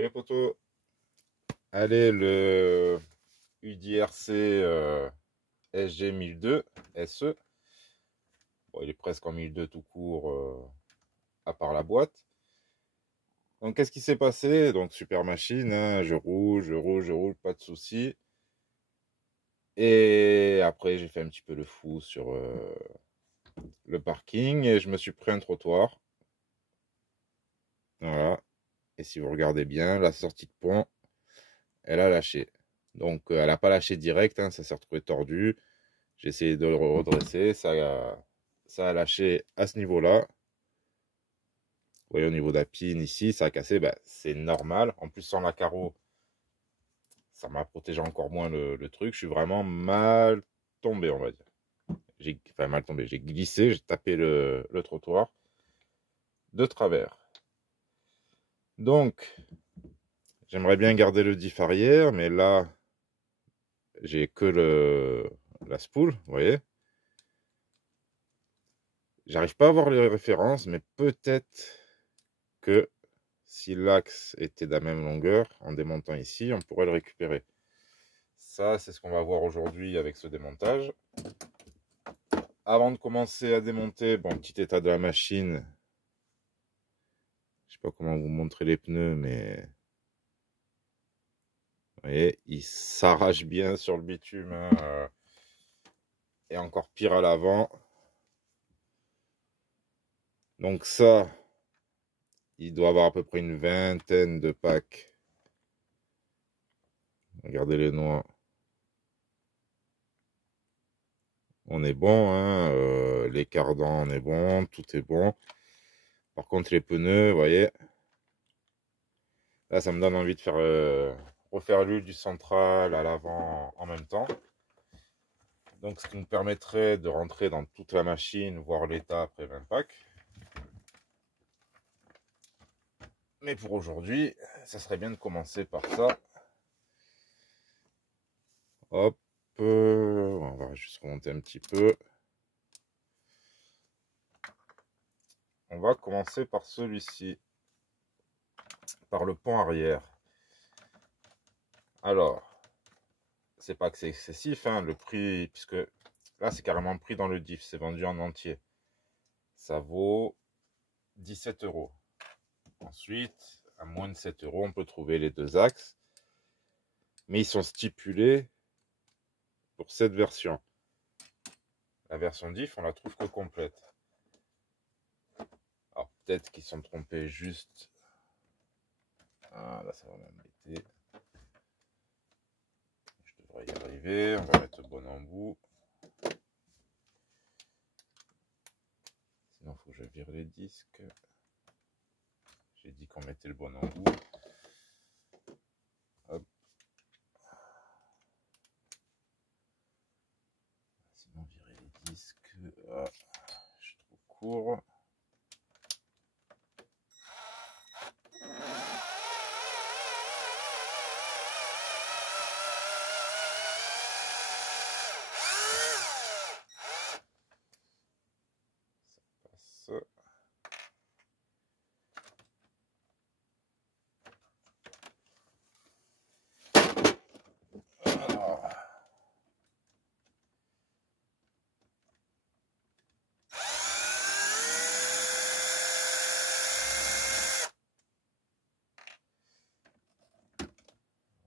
Salut poto. Allez, le UDRC SG 1002 SE. Bon, il est presque en 1002 tout court, à part la boîte. Donc, qu'est-ce qui s'est passé? Donc, super machine, hein, je roule, pas de souci. Et après, j'ai fait un petit peu le fou sur le parking et je me suis pris un trottoir. Voilà. Et si vous regardez bien, la sortie de pont, elle a lâché. Donc, elle n'a pas lâché direct, hein, ça s'est retrouvé tordu. J'ai essayé de le redresser, ça a lâché à ce niveau-là. Vous voyez, au niveau de la pine ici, ça a cassé, bah, c'est normal. En plus, sans la carreau, ça m'a protégé encore moins le truc. Je suis vraiment mal tombé, on va dire. Enfin, mal tombé, j'ai glissé, j'ai tapé le trottoir de travers. Donc, j'aimerais bien garder le diff arrière, mais là, j'ai que la spool, vous voyez. J'arrive pas à voir les références, mais peut-être que si l'axe était de la même longueur, en démontant ici, on pourrait le récupérer. Ça, c'est ce qu'on va voir aujourd'hui avec ce démontage. Avant de commencer à démonter, bon, petit état de la machine. Je sais pas comment vous montrer les pneus, mais vous voyez, ils s'arrachent bien sur le bitume, hein, et encore pire à l'avant. Donc ça, il doit avoir à peu près une vingtaine de packs. Regardez les noix. On est bon, hein, les cardans, on est bon, tout est bon. Par contre, les pneus, vous voyez, là, ça me donne envie de faire refaire l'huile du central à l'avant en même temps. Donc, ce qui nous permettrait de rentrer dans toute la machine, voir l'état après 20 packs. Mais pour aujourd'hui, ça serait bien de commencer par ça. Hop, on va juste remonter un petit peu. On va commencer par celui-ci, par le pont arrière. Alors, c'est pas que c'est excessif, hein, le prix, puisque là c'est carrément pris dans le diff, c'est vendu en entier. Ça vaut 17 €. Ensuite, à moins de 7 €, on peut trouver les deux axes. Mais ils sont stipulés pour cette version. La version diff, on la trouve que complète. Alors peut-être qu'ils sont trompés juste. Ah là, ça va m'embêter. Je devrais y arriver. On va mettre le bon embout. Sinon, il faut que je vire les disques. J'ai dit qu'on mettait le bon embout. Hop. Sinon, virer les disques. Ah, je suis trop court. Ça passe. Alors.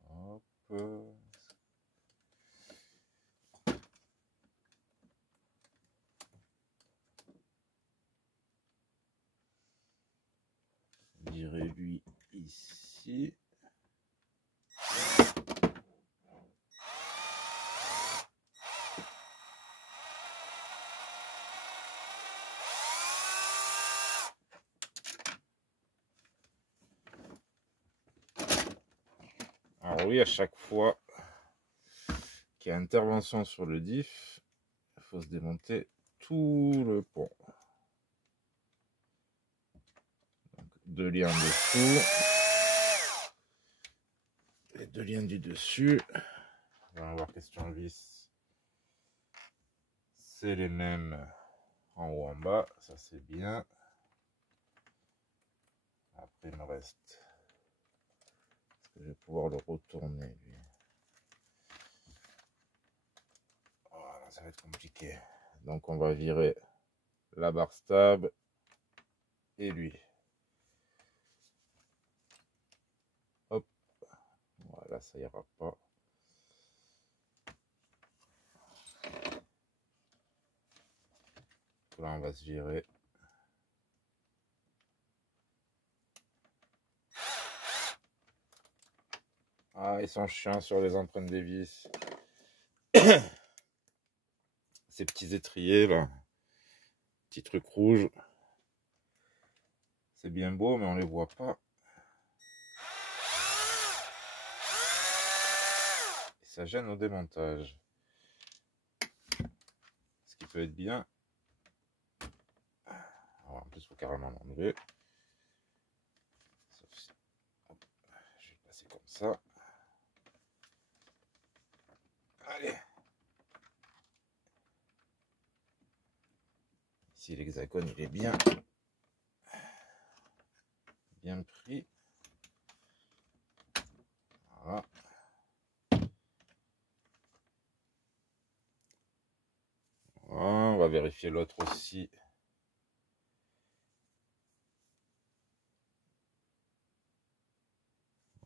Hop. Virer lui ici. Alors oui, à chaque fois qu'il y a intervention sur le diff, il faut se démonter tout le pont. Donc, deux liens en dessous. Les deux liens du dessus. On va voir question vis. C'est les mêmes en haut en bas, ça c'est bien. Après il me reste que je vais pouvoir le retourner, lui. Voilà, ça va être compliqué. Donc on va virer la barre stable et lui. Hop. Voilà, ça ira pas. Là, on va se virer. Ah, ils sont chiants sur les empreintes des vis. Ces petits étriers là. Petits trucs rouges. C'est bien beau, mais on les voit pas. Et ça gêne au démontage. Ce qui peut être bien. Alors, en plus, il faut carrément l'enlever. Sauf si... Hop. Je vais passer comme ça. Allez. Ici, l'hexagone, il est bien pris. Voilà. Voilà. On va vérifier l'autre aussi.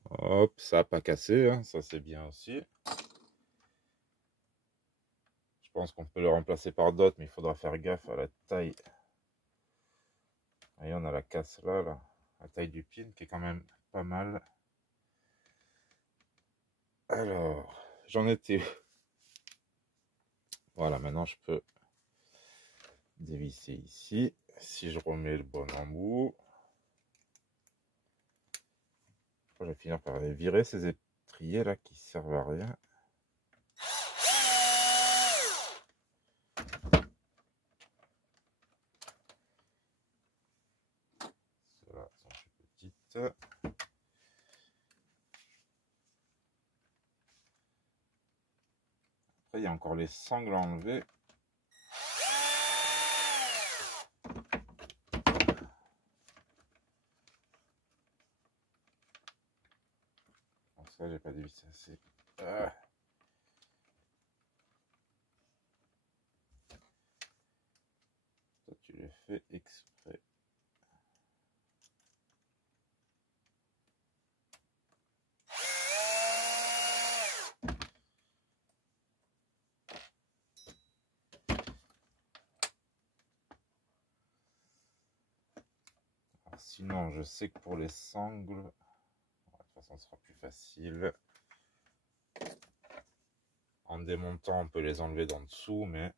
Hop, ça n'a pas cassé, hein. Ça c'est bien aussi. Je pense qu'on peut le remplacer par d'autres, mais il faudra faire gaffe à la taille. Voyez, on a la casse là, la taille du pin qui est quand même pas mal. Alors, j'en étais. Voilà, maintenant je peux dévisser ici. Si je remets le bon embout, je vais finir par virer ces étriers là qui servent à rien. Ceux-là sont plus petites. Après, il y a encore les sangles à enlever. Donc ça, j'ai pas dévissé assez. Ah. Ça, tu le fais exprès. Alors, sinon, je sais que pour les sangles, de toute façon, ce sera plus facile. En démontant, on peut les enlever d'en dessous, mais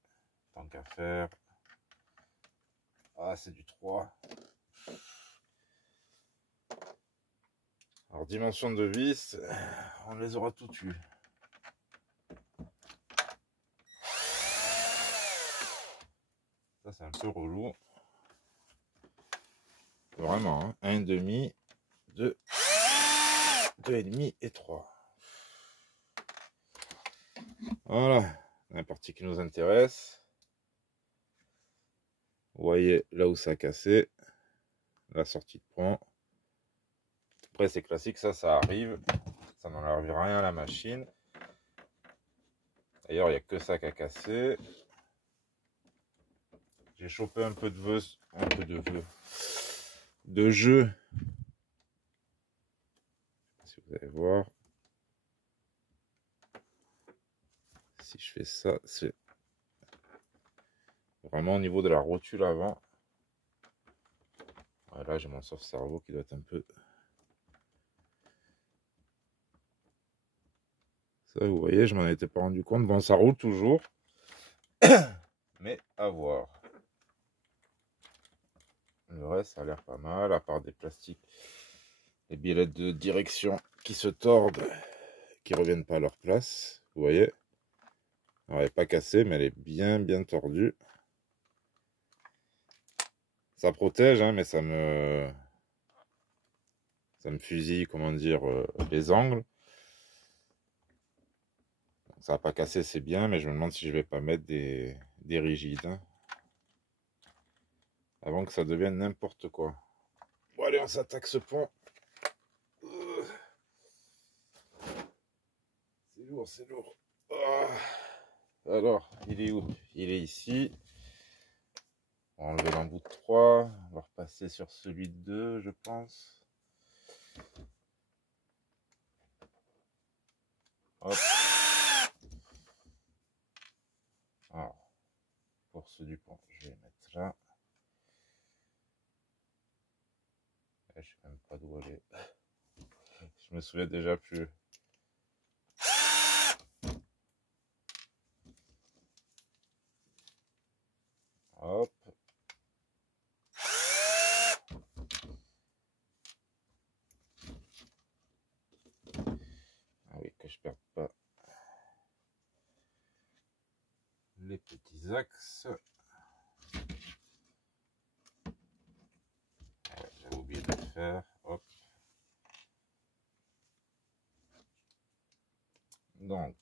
tant qu'à faire. Ah, c'est du 3. Alors, dimension de vis, on les aura toutes eues. Ça, c'est un peu relou. Vraiment, hein. 1,5, 2, 2,5 et 3. Voilà, la partie qui nous intéresse. Vous voyez là où ça a cassé, la sortie de pont. Après, c'est classique, ça arrive. Ça n'enlève rien à la machine. D'ailleurs, il n'y a que ça qui a cassé. J'ai chopé un peu de jeu. Si vous allez voir. Si je fais ça, c'est vraiment au niveau de la rotule avant. Voilà, j'ai mon soft cerveau qui doit être un peu... Ça, vous voyez, je m'en étais pas rendu compte. Bon, ça roule toujours. Mais à voir. Le reste, ça a l'air pas mal, à part des plastiques. Les biellettes de direction qui se tordent, qui reviennent pas à leur place. Vous voyez. Alors, elle n'est pas cassée, mais elle est bien tordue. Ça protège, hein, mais ça me fusille, comment dire, les angles. Donc, ça n'a pas cassé, c'est bien, mais je me demande si je vais pas mettre des rigides. Hein, avant que ça devienne n'importe quoi. Bon, allez, on s'attaque ce pont. lourd, c'est lourd. Ah. Alors, il est où? Il est ici. On va enlever l'embout de 3. On va repasser sur celui de 2, je pense. Hop. Alors, pour ceux du pont, je vais mettre là. Je sais même pas d'où elle est. Je me souviens déjà plus. Hop. Ah oui, que je perde pas les petits axes. Ouais, j'avais oublié de le faire. Hop. Donc,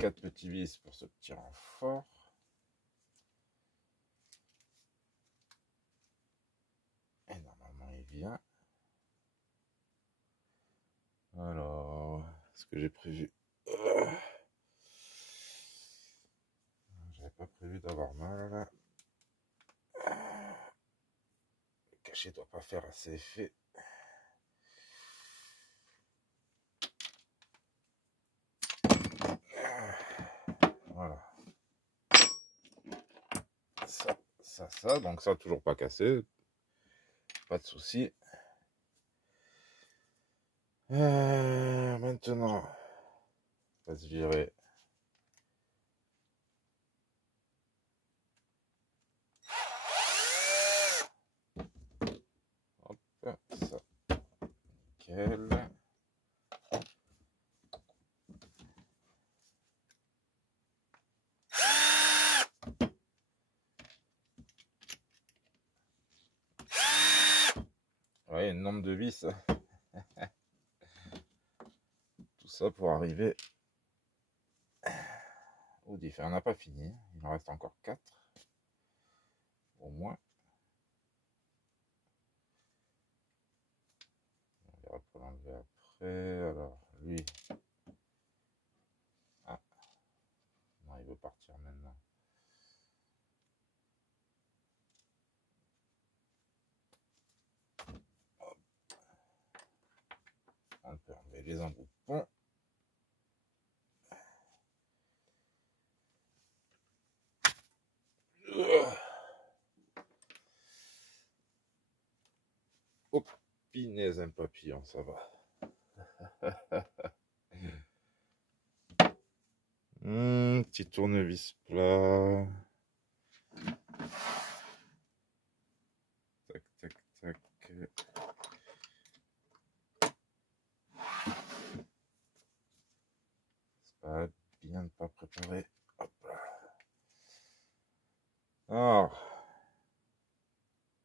4 petits vis pour ce petit renfort. Et normalement, il vient. Alors, ce que j'ai prévu. J'avais pas prévu d'avoir mal. Le cachet doit pas faire assez effet. Voilà. Ça. Donc ça, toujours pas cassé. Pas de souci. Maintenant, on va se virer. Hop, ça. Nickel. Ouais, une nombre de vis. Tout ça pour arriver au diff. On n'a pas fini. Il en reste encore 4. Au moins. On verra pour l'enlever après. Alors, lui. Ah. Non, il veut partir maintenant. Hop. On peut enlever les embouts de pont. Oh, pinaise, un papillon, ça va. Petit tournevis plat. Tac, tac, tac. C'est pas bien de pas préparer. Hop là. Alors,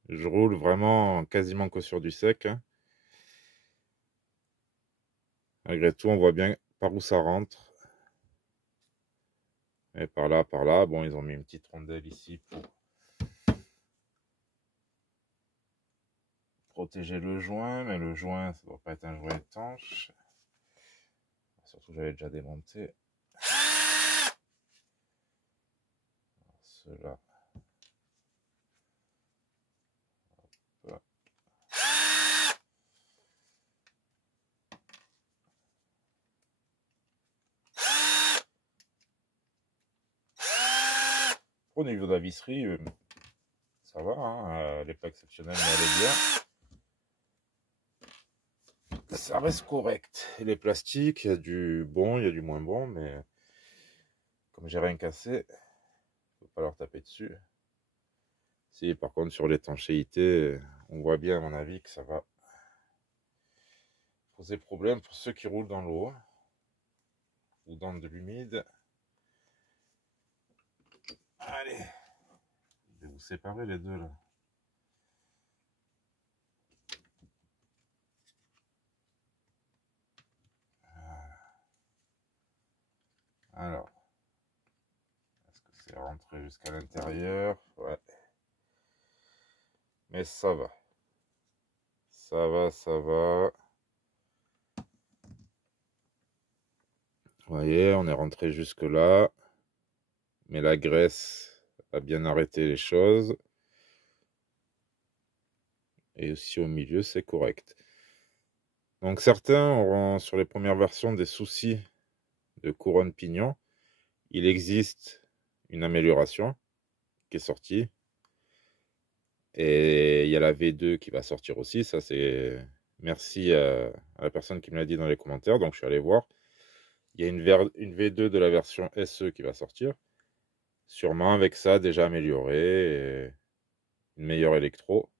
je roule vraiment quasiment que sur du sec. Hein. Malgré tout, on voit bien par où ça rentre. Et par là, par là. Bon, ils ont mis une petite rondelle ici pour protéger le joint. Mais le joint, ça ne doit pas être un joint étanche. Surtout, j'avais déjà démonté. Ceux-là. Au niveau de la visserie, ça va, hein, elle n'est pas exceptionnelle, mais elle est bien. Ça reste correct. Et les plastiques, il y a du bon, il y a du moins bon, mais comme j'ai rien cassé, il ne faut pas leur taper dessus. Si, par contre, sur l'étanchéité, on voit bien, à mon avis, que ça va poser problème pour ceux qui roulent dans l'eau ou dans de l'humide. Allez, je vais vous séparer les deux là. Alors, est-ce que c'est rentré jusqu'à l'intérieur? Ouais. Mais ça va. Ça va, ça va. Vous voyez, on est rentré jusque là. Mais la graisse a bien arrêté les choses. Et aussi au milieu, c'est correct. Donc certains auront sur les premières versions des soucis de couronne pignon. Il existe une amélioration qui est sortie. Et il y a la V2 qui va sortir aussi. Ça, c'est merci à la personne qui me l'a dit dans les commentaires. Donc je suis allé voir. Il y a une V2 de la version SE qui va sortir. Sûrement avec ça déjà amélioré. Et une meilleure électro.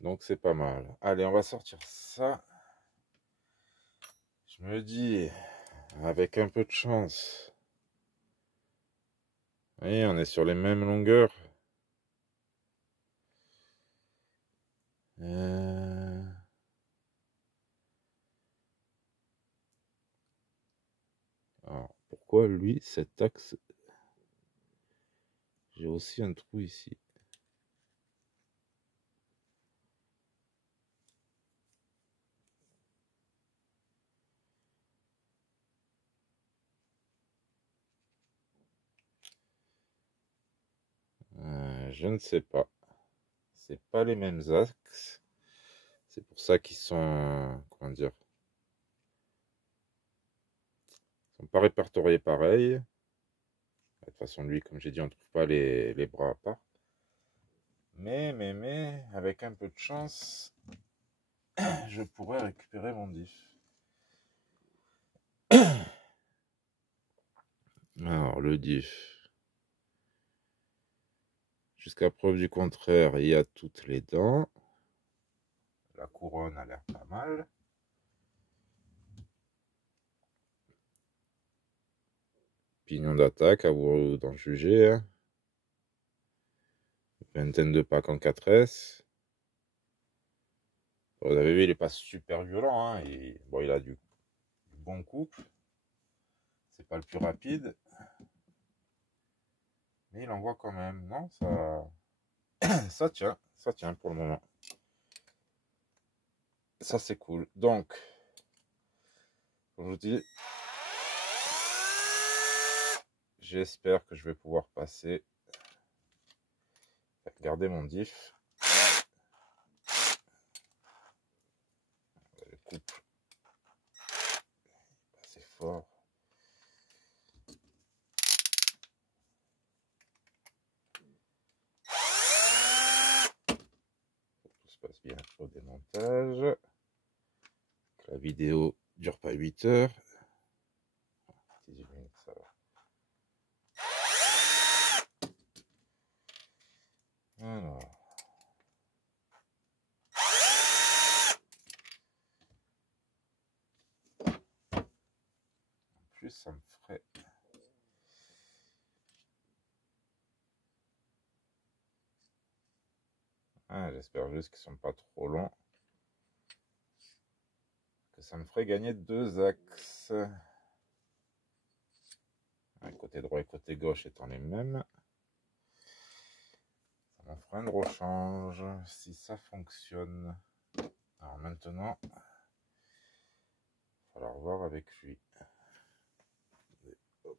Donc c'est pas mal. Allez, on va sortir ça. Je me dis, avec un peu de chance. Oui, on est sur les mêmes longueurs. Alors, pourquoi lui, cet axe... J'ai aussi un trou ici. Je ne sais pas. C'est pas les mêmes axes. C'est pour ça qu'ils sont... Comment dire? Ils sont pas répertoriés pareil. De toute façon, lui, comme j'ai dit, on ne trouve pas les bras à part. Mais, avec un peu de chance, je pourrais récupérer mon diff. Alors, le diff. Jusqu'à preuve du contraire, il y a toutes les dents. La couronne a l'air pas mal. Pignon d'attaque, à vous d'en juger. Hein. Vingtaine de packs en 4S. Vous avez vu, il n'est pas super violent. Hein. Bon, il a du bon couple. C'est pas le plus rapide. Mais il envoie quand même. Non, ça tient pour le moment. Ça, c'est cool. Donc, je vous dis, j'espère que je vais pouvoir passer. Regardez mon diff. Le couple. C'est fort. Tout se passe bien au démontage. La vidéo dure pas 8 heures. 18 minutes, ça va. Alors. En plus, ça me ferait... Ah, j'espère juste qu'ils sont pas trop longs. Que ça me ferait gagner 2 axes. Côté droit et côté gauche étant les mêmes. Ça m'en fera un gros change si ça fonctionne. Alors maintenant, il va falloir voir avec lui. Hop.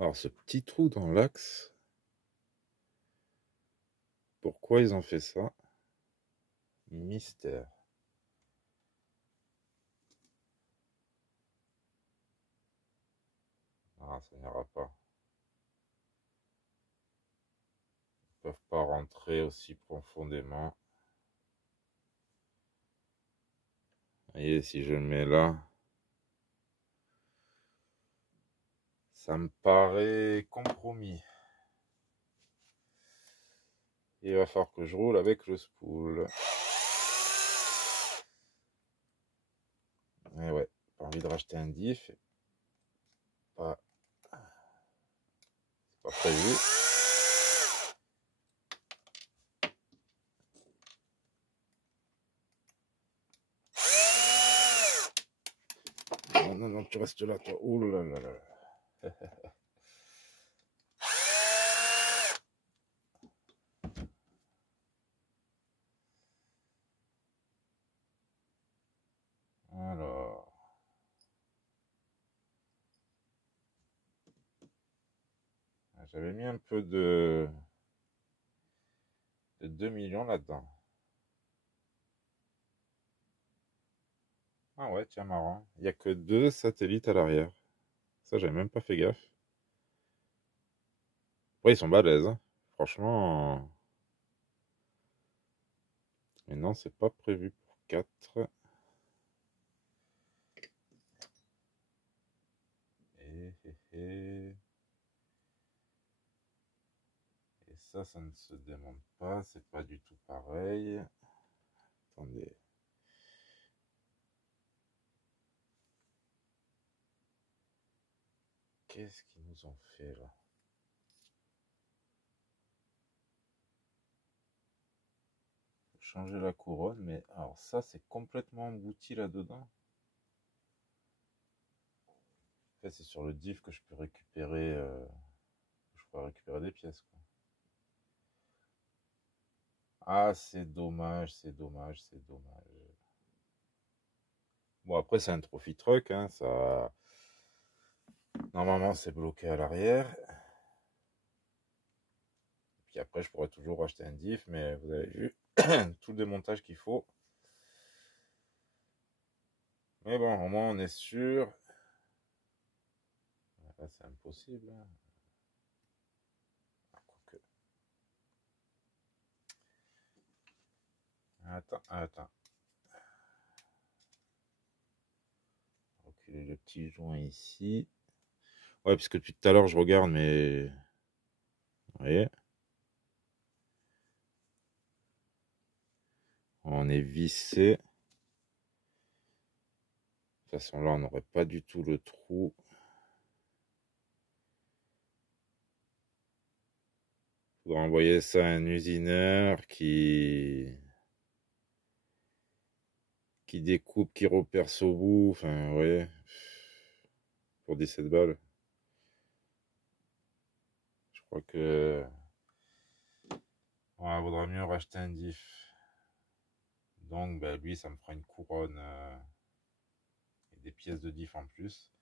Alors ce petit trou dans l'axe, pourquoi ils ont fait ça? Mystère. Ah, ça n'ira pas. Ils peuvent pas rentrer aussi profondément. Vous voyez, si je le mets là, ça me paraît compromis. Il va falloir que je roule avec le spool. Et ouais, pas envie de racheter un diff. C'est pas prévu. Non, non, tu restes là, toi. Ouh là là là. J'avais mis un peu de 2 millions là-dedans. Ah ouais, tiens, marrant. Il n'y a que 2 satellites à l'arrière. Ça, j'avais même pas fait gaffe. Ouais, ils sont balèzes, hein. Franchement. Mais non, c'est pas prévu pour 4. Et ça ne se démonte pas. C'est pas du tout pareil. Attendez. Qu'est-ce qu'ils nous ont fait là? Changer la couronne, mais alors ça c'est complètement embouti là-dedans. En fait, c'est sur le diff que je peux récupérer, des pièces, quoi. Ah, c'est dommage, c'est dommage, c'est dommage. Bon, après, c'est un trophy truck, hein, ça. Normalement, c'est bloqué à l'arrière. Puis après, je pourrais toujours acheter un diff, mais vous avez vu tout le démontage qu'il faut. Mais bon, au moins, on est sûr. Là, c'est impossible, hein. Ah, quoique. Attends. Reculer le petit joint ici. Ouais, parce que depuis tout à l'heure, je regarde, mais. Vous voyez, on est vissé. De toute façon, là, on n'aurait pas du tout le trou. Il faudra envoyer ça à un usineur qui découpe, qui reperce au bout. Enfin, vous voyez, pour 17 balles. Je crois que. Ouais, vaudra mieux racheter un diff. Donc, bah, lui, ça me fera une couronne et des pièces de diff en plus.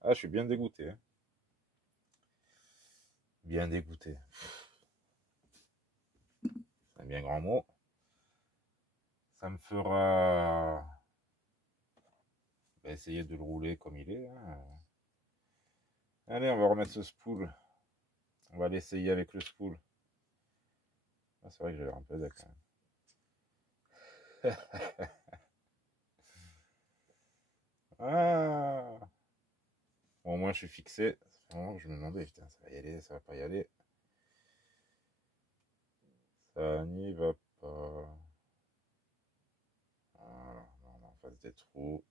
Ah, je suis bien dégoûté, hein. Bien dégoûté. C'est un bien grand mot. Ça me fera essayer de le rouler comme il est, hein. Allez, on va remettre ce spool. On va l'essayer avec le spool. Ah, c'est vrai que j'ai l'air un peu d'accord, quand même. Ah. Bon, au moins, je suis fixé. Bon, je me demandais, putain, ça va y aller, ça va pas y aller. Ça n'y va pas. Voilà, on est en face des trous.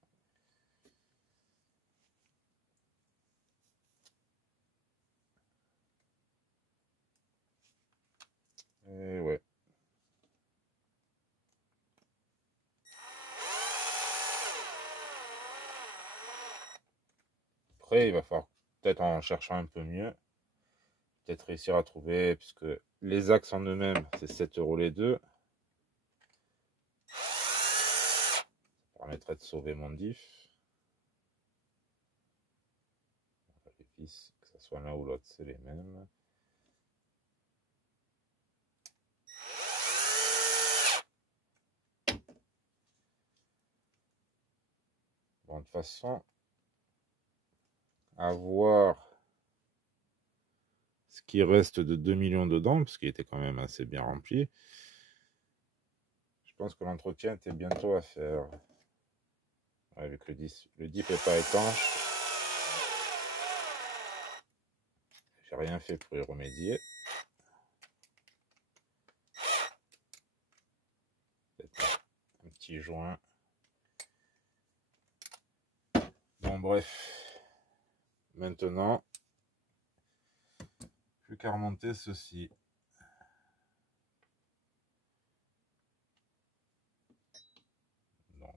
Et ouais. Après, il va falloir peut-être en cherchant un peu mieux, peut-être réussir à trouver, puisque les axes en eux-mêmes, c'est 7 € les deux. Ça permettrait de sauver mon diff. Les vis, que ce soit l'un ou l'autre, c'est les mêmes. Bon, de toute façon, à voir ce qui reste de 2 millions dedans, parce qu'il était quand même assez bien rempli. Je pense que l'entretien était bientôt à faire. Ouais, vu que le diff n'est pas étanche, j'ai rien fait pour y remédier. Peut-être un petit joint. Bon, bref. Maintenant, plus qu'à remonter ceci. Donc,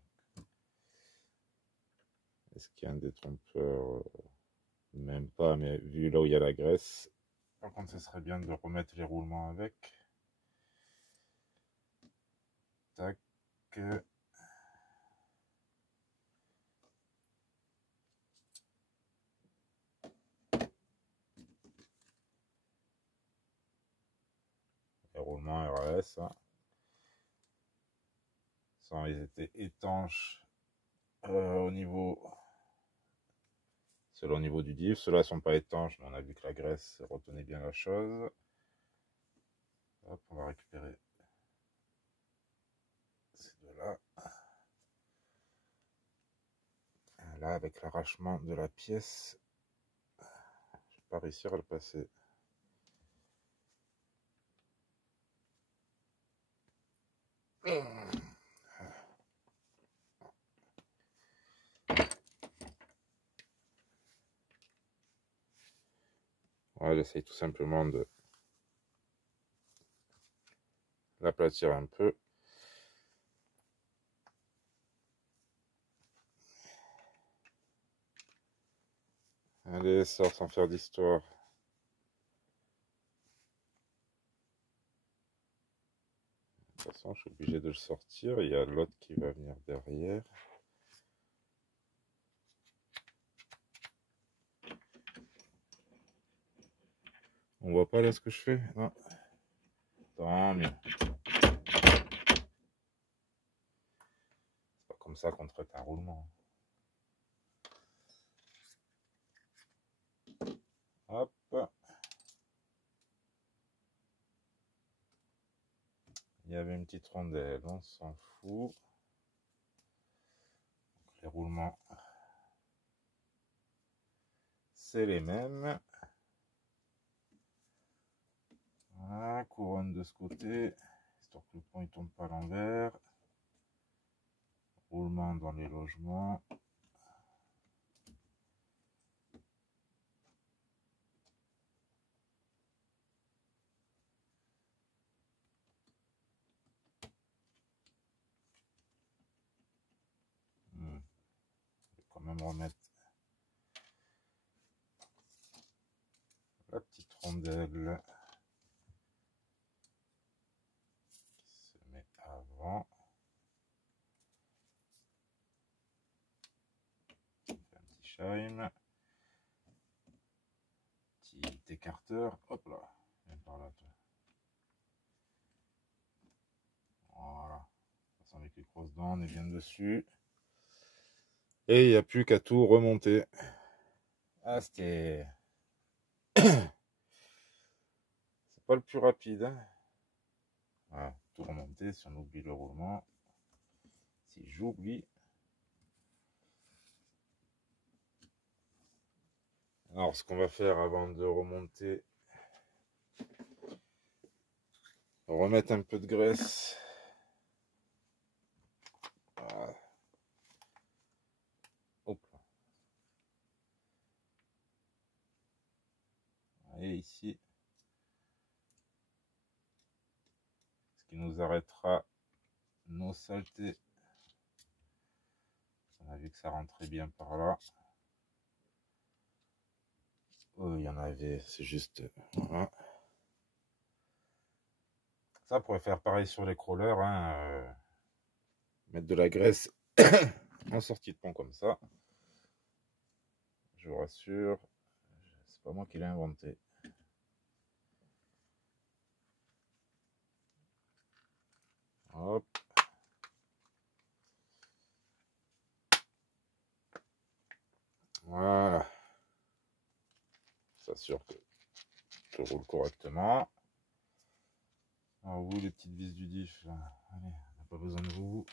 est-ce qu'il y a un détrompeur? Même pas, mais vu là où il y a la graisse. Par contre, ce serait bien de remettre les roulements avec. Tac. graisse. Hein. Ça, ils étaient étanches au niveau... Selon au niveau du diff. Ceux-là ne sont pas étanches, mais on a vu que la graisse retenait bien la chose. Hop, on va récupérer ces deux-là. Là, avec l'arrachement de la pièce, je ne vais pas réussir à le passer. Ouais, j'essaye tout simplement de l'aplatir un peu. Allez, sors sans faire d'histoire. De toute façon, je suis obligé de le sortir. Il y a l'autre qui va venir derrière. On voit pas là ce que je fais? Non. Tant mieux. C'est pas comme ça qu'on traite un roulement. Hop. Il y avait une petite rondelle, on s'en fout. Les roulements, c'est les mêmes. Voilà, couronne de ce côté, histoire que le pont ne tombe pas à l'envers. Roulement dans les logements. Je vais quand même remettre la petite rondelle qui se met avant. Un petit chime. Petit écarteur. Hop là. Viens par là, toi. Voilà. Avec les grosses dents, on est bien dessus. Et il n'y a plus qu'à tout remonter. Ah, c'était... C'est pas le plus rapide. Hein. Voilà, tout remonter si on oublie le roulement. Si j'oublie. Alors, ce qu'on va faire avant de remonter, remettre un peu de graisse. Voilà. Hop. Et ici, ce qui nous arrêtera nos saletés. On a vu que ça rentrait bien par là. Oh, il y en avait, c'est juste... Voilà. Ça pourrait faire pareil sur les crawlers. Hein, mettre de la graisse en sortie de pont comme ça. Je vous rassure, c'est pas moi qui l'ai inventé. Hop. Voilà. S'assure que tout roule correctement. Alors vous, les petites vis du diff, là. Allez, on n'a pas besoin de vous.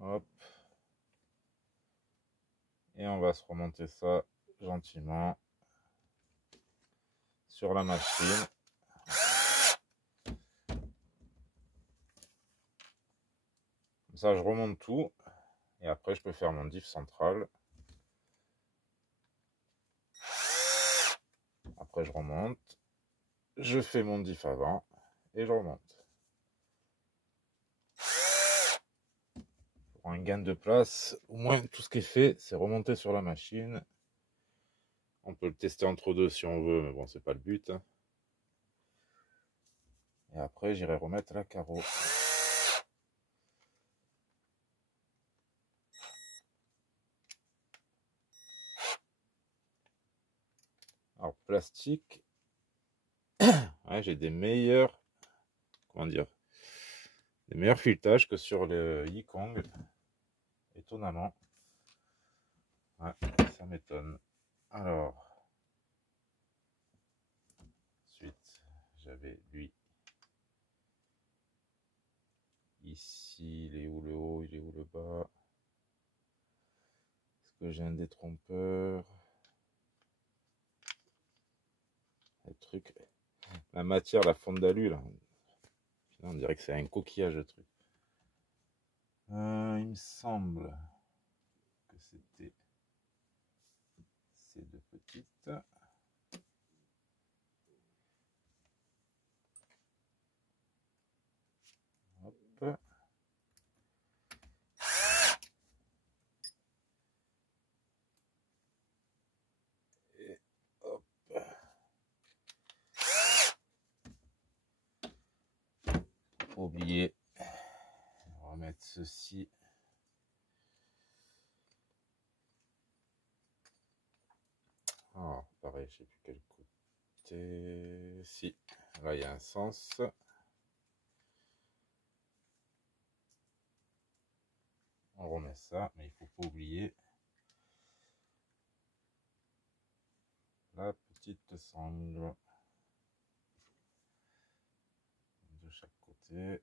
Hop. Et on va se remonter ça gentiment sur la machine. Comme ça, je remonte tout. Et après, je peux faire mon diff central. Après, je remonte. Je fais mon diff avant. Et je remonte. Pour un gain de place, au moins, tout ce qui est fait, c'est remonter sur la machine. On peut le tester entre deux si on veut, mais bon, c'est pas le but. Hein. Et après, j'irai remettre la carreau. Alors, plastique. Ouais, j'ai des meilleurs, comment dire, des meilleurs filettages que sur le Yikong, étonnamment. Ouais, ça m'étonne. Alors, ensuite, j'avais lui. Ici, il est où le haut, il est où le bas? Est-ce que j'ai un détrompeur? Le truc, la matière, la fonte d'alu, là. On dirait que c'est un coquillage, le truc. Il me semble que c'était ces deux petites. Hop. Et hop. Faut oublier. On va mettre ceci. Ah, pareil, je sais plus quel côté. Si, là il y a un sens. On remet ça, mais il faut pas oublier la petite sangle de chaque côté.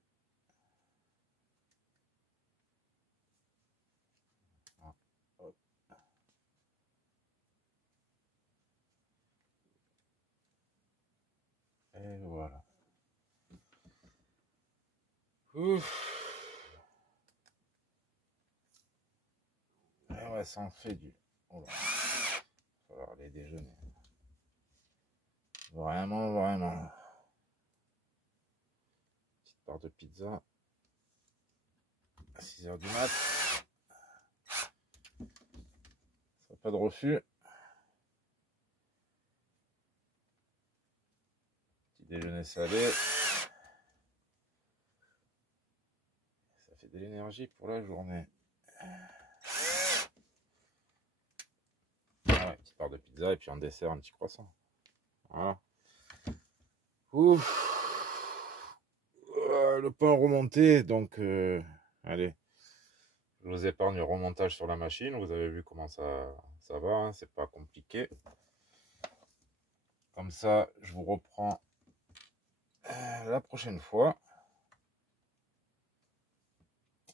Ah, hop. Et voilà. Ouf. Et ouais, ça en fait du. Oh là. Il va falloir aller déjeuner. Vraiment, vraiment. Petite part de pizza. À 6h du mat. Ça pas de refus. Petit déjeuner salé. Ça fait de l'énergie pour la journée. Ah ouais, petite part de pizza et puis en dessert un petit croissant. Voilà. Ouf. Le pain remonté, donc allez. Je vous épargne le remontage sur la machine. Vous avez vu comment ça va, hein, c'est pas compliqué. Comme ça, je vous reprends la prochaine fois.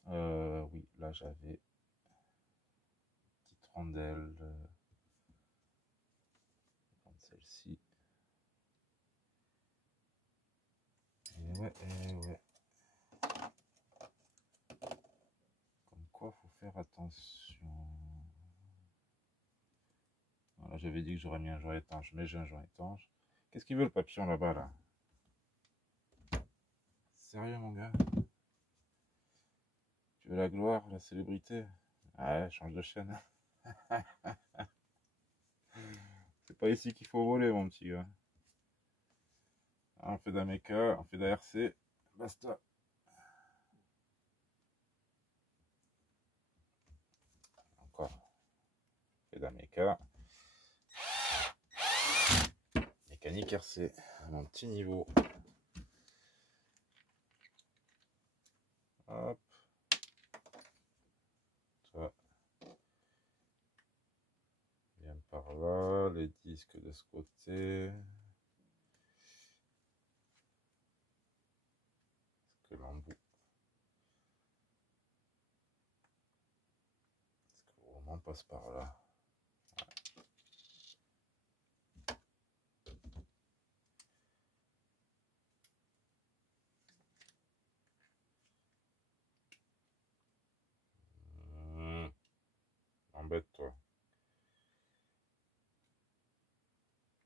Oui, là j'avais une petite rondelle. Celle-ci. Et ouais, et ouais. Comme quoi, faut faire attention. Voilà, j'avais dit que j'aurais mis un joint étanche, mais j'ai un joint étanche. Qu'est-ce qu'il veut le papillon là-bas là? Sérieux mon gars? Tu veux la gloire, la célébrité? Ah ouais, change de chaîne. C'est pas ici qu'il faut voler mon petit gars. On fait d'AMK, on fait d'ARC, basta. Encore. On fait d'AMK. Mécanique RC, à mon petit niveau. Hop. Ça. Viens par là, les disques de ce côté. Est-ce que l'embout. Est-ce que le roman passe par là? Embête-toi.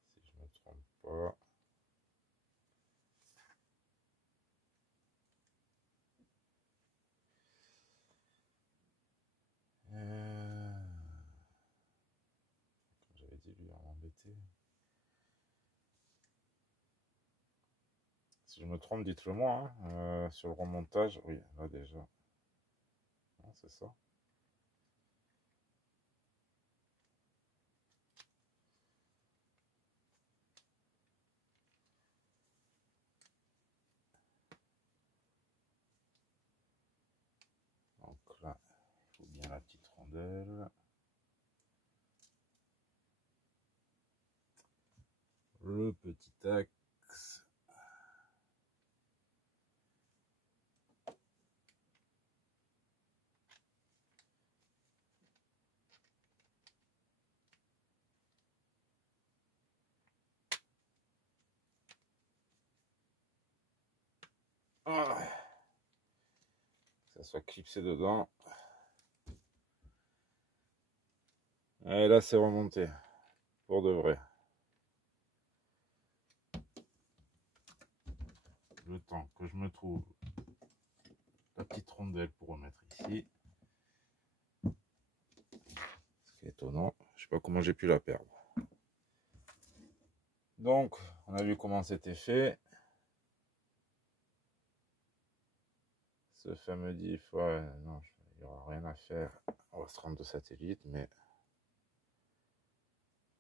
Si je me trompe pas. J'avais dit lui en embêter. Si je me trompe, dites-le moi. Hein. Sur le remontage, oui, là déjà. Non, c'est ça. rondelle. Le petit axe. Ah, que ça soit clipsé dedans. Et là, c'est remonté. Pour de vrai. Le temps que je me trouve la petite rondelle pour remettre ici. Ce qui est étonnant. Je sais pas comment j'ai pu la perdre. Donc, on a vu comment c'était fait. Ce fameux diff, ouais, non, il n'y aura rien à faire. On va se rendre de satellite, mais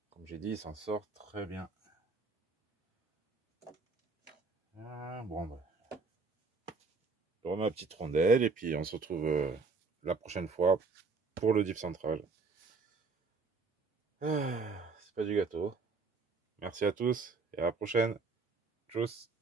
comme j'ai dit, il s'en sort très bien. Bon, bah, je remets ma petite rondelle et puis on se retrouve la prochaine fois pour le diff central. C'est pas du gâteau. Merci à tous et à la prochaine. Tchuss.